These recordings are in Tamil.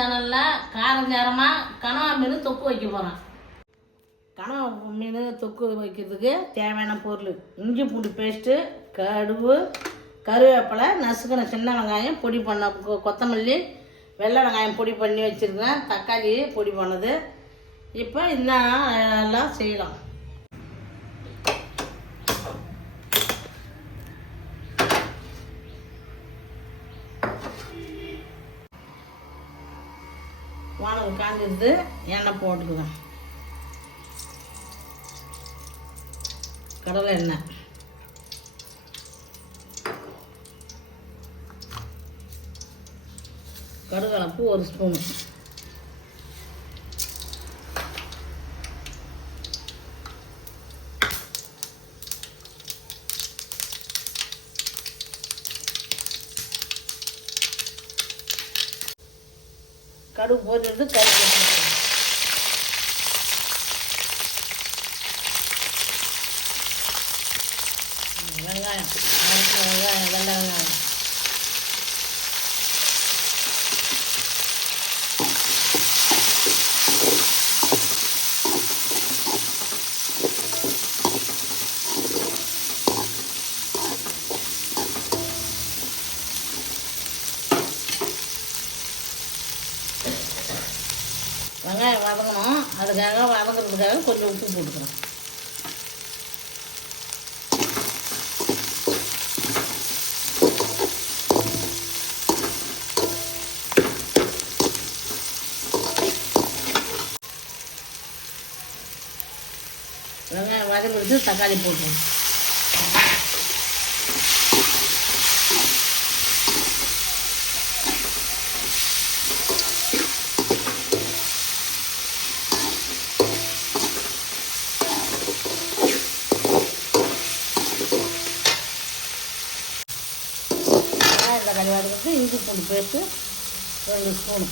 சேனலில் காரஞ்சாரமாக கனவா மீன் தொக்கு வைக்க போகிறோம். கனவா மீன் தொக்கு வைக்கிறதுக்கு தேவையான பொருள்: இஞ்சி பூண்டு பேஸ்ட்டு, கடுகு, கருவேப்பிலை, நசுக்கின சின்ன வெங்காயம் பொடி பண்ண, கொத்தமல்லி, வெள்ளை வெங்காயம் பொடி பண்ணி வச்சுருக்கேன், தக்காளி பொடி பண்ணது. இப்போ எல்லாம் செய்யலாம். வானல் காஞ்சிருந்து எண்ணெய் போட்டுக்குவேன். கடலை எண்ணெய், கடுகலப்பு 1 ஸ்பூன், கடுகு போட்டுட்டு கறி போட்டு வெங்காயம், வெங்காயம், வெள்ளை வெங்காயம், வெங்காயம் வதங்கணும். அதுக்காக வதங்குறதுக்காக கொஞ்சம் உப்பு போட்டுக்கிறோம். வெங்காயம் வதங்கிட்டு தக்காளி போட்டுருவோம். தக்காளி வதக்கிட்டு இஞ்சி பூண்டு பேஸ்ட்டு 2 ஸ்பூன்,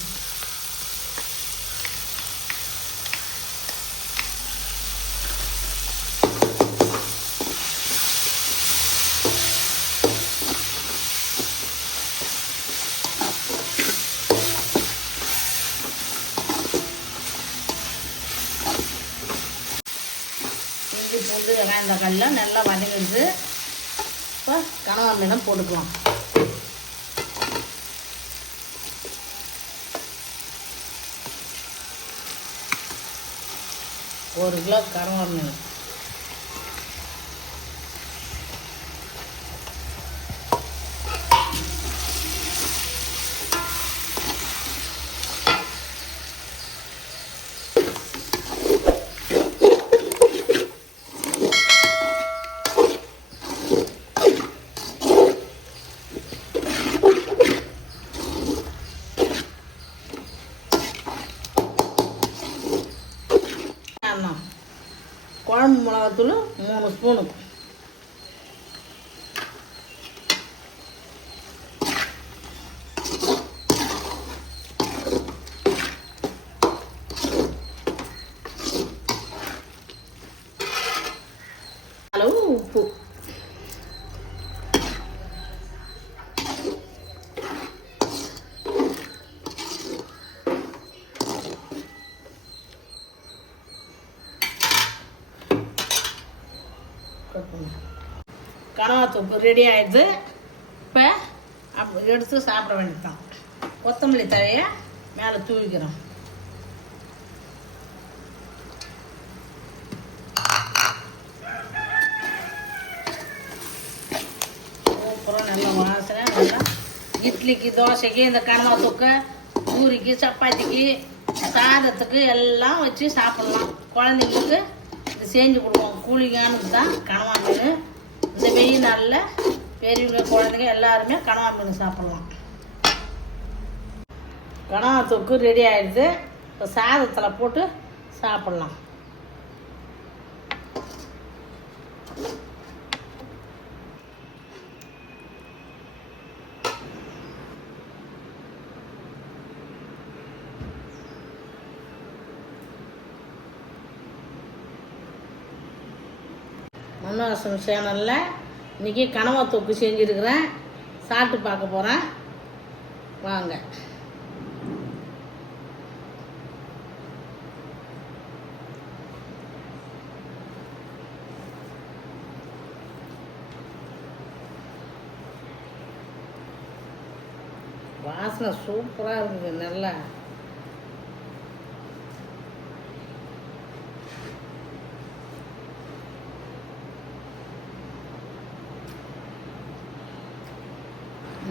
இஞ்சி பூண்டு வெங்காயம் தக்காளிலாம் நல்லா வதங்கிடுது. இப்போ கனவா மீனை போட்டுக்கலாம். ஒரு கிலோ கனவா மீன். குழம்பு மிளகாத்தூள் 3 ஸ்பூனு, அளவு உப்பு, கனவா தொக்கு ரெடி ஆகிடுது. இப்போ எடுத்து சாப்பிட வேண்டியதுதான். கொத்தமல்லி தழையை மேலே தூவிக்கிறோம். சூப்பராக நல்ல வாசனை. நல்லா இட்லிக்கு, தோசைக்கு, இந்த கனவா தொக்கை பூரிக்கு, சப்பாத்திக்கு, சாதத்துக்கு எல்லாம் வச்சு சாப்பிட்லாம். குழந்தைங்களுக்கு இது செஞ்சு கொடுப்போம். கூலிங்கானது தான் கனவா மீன். இந்த வெயில் நாளில் பெரியவங்க, குழந்தைங்க எல்லாருமே கனவா மீன் சாப்பிட்லாம். கனவா தொக்கு ரெடி ஆகிடுது. இப்போ சாதத்தில் போட்டு சாப்பிட்லாம். மண்வாசம் சேனலில் இன்றைக்கி கனவா தொக்கு செஞ்சுருக்கிறேன். சாப்பிட்டு பார்க்க போகிறேன். வாங்க. வாசனை சூப்பராக இருக்குது நல்லா.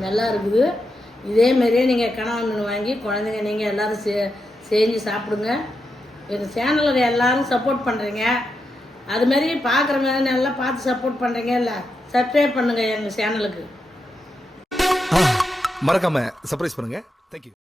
நல்லா இருக்குது. இதேமாரியே நீங்கள் கனவா மீன் வாங்கி குழந்தைங்க நீங்கள் எல்லோரும் செஞ்சு சாப்பிடுங்க. எங்கள் சேனலுக்கு எல்லோரும் சப்போர்ட் பண்ணுறீங்க. அதுமாரி பார்க்குறவங்க நல்லா பார்த்து சப்போர்ட் பண்ணுறீங்க. இல்லை சப்ஸ்கிரைப் பண்ணுங்கள் எங்கள் சேனலுக்கு. மறக்காம சர்ப்ரைஸ் பண்ணுங்க. தேங்க்யூ.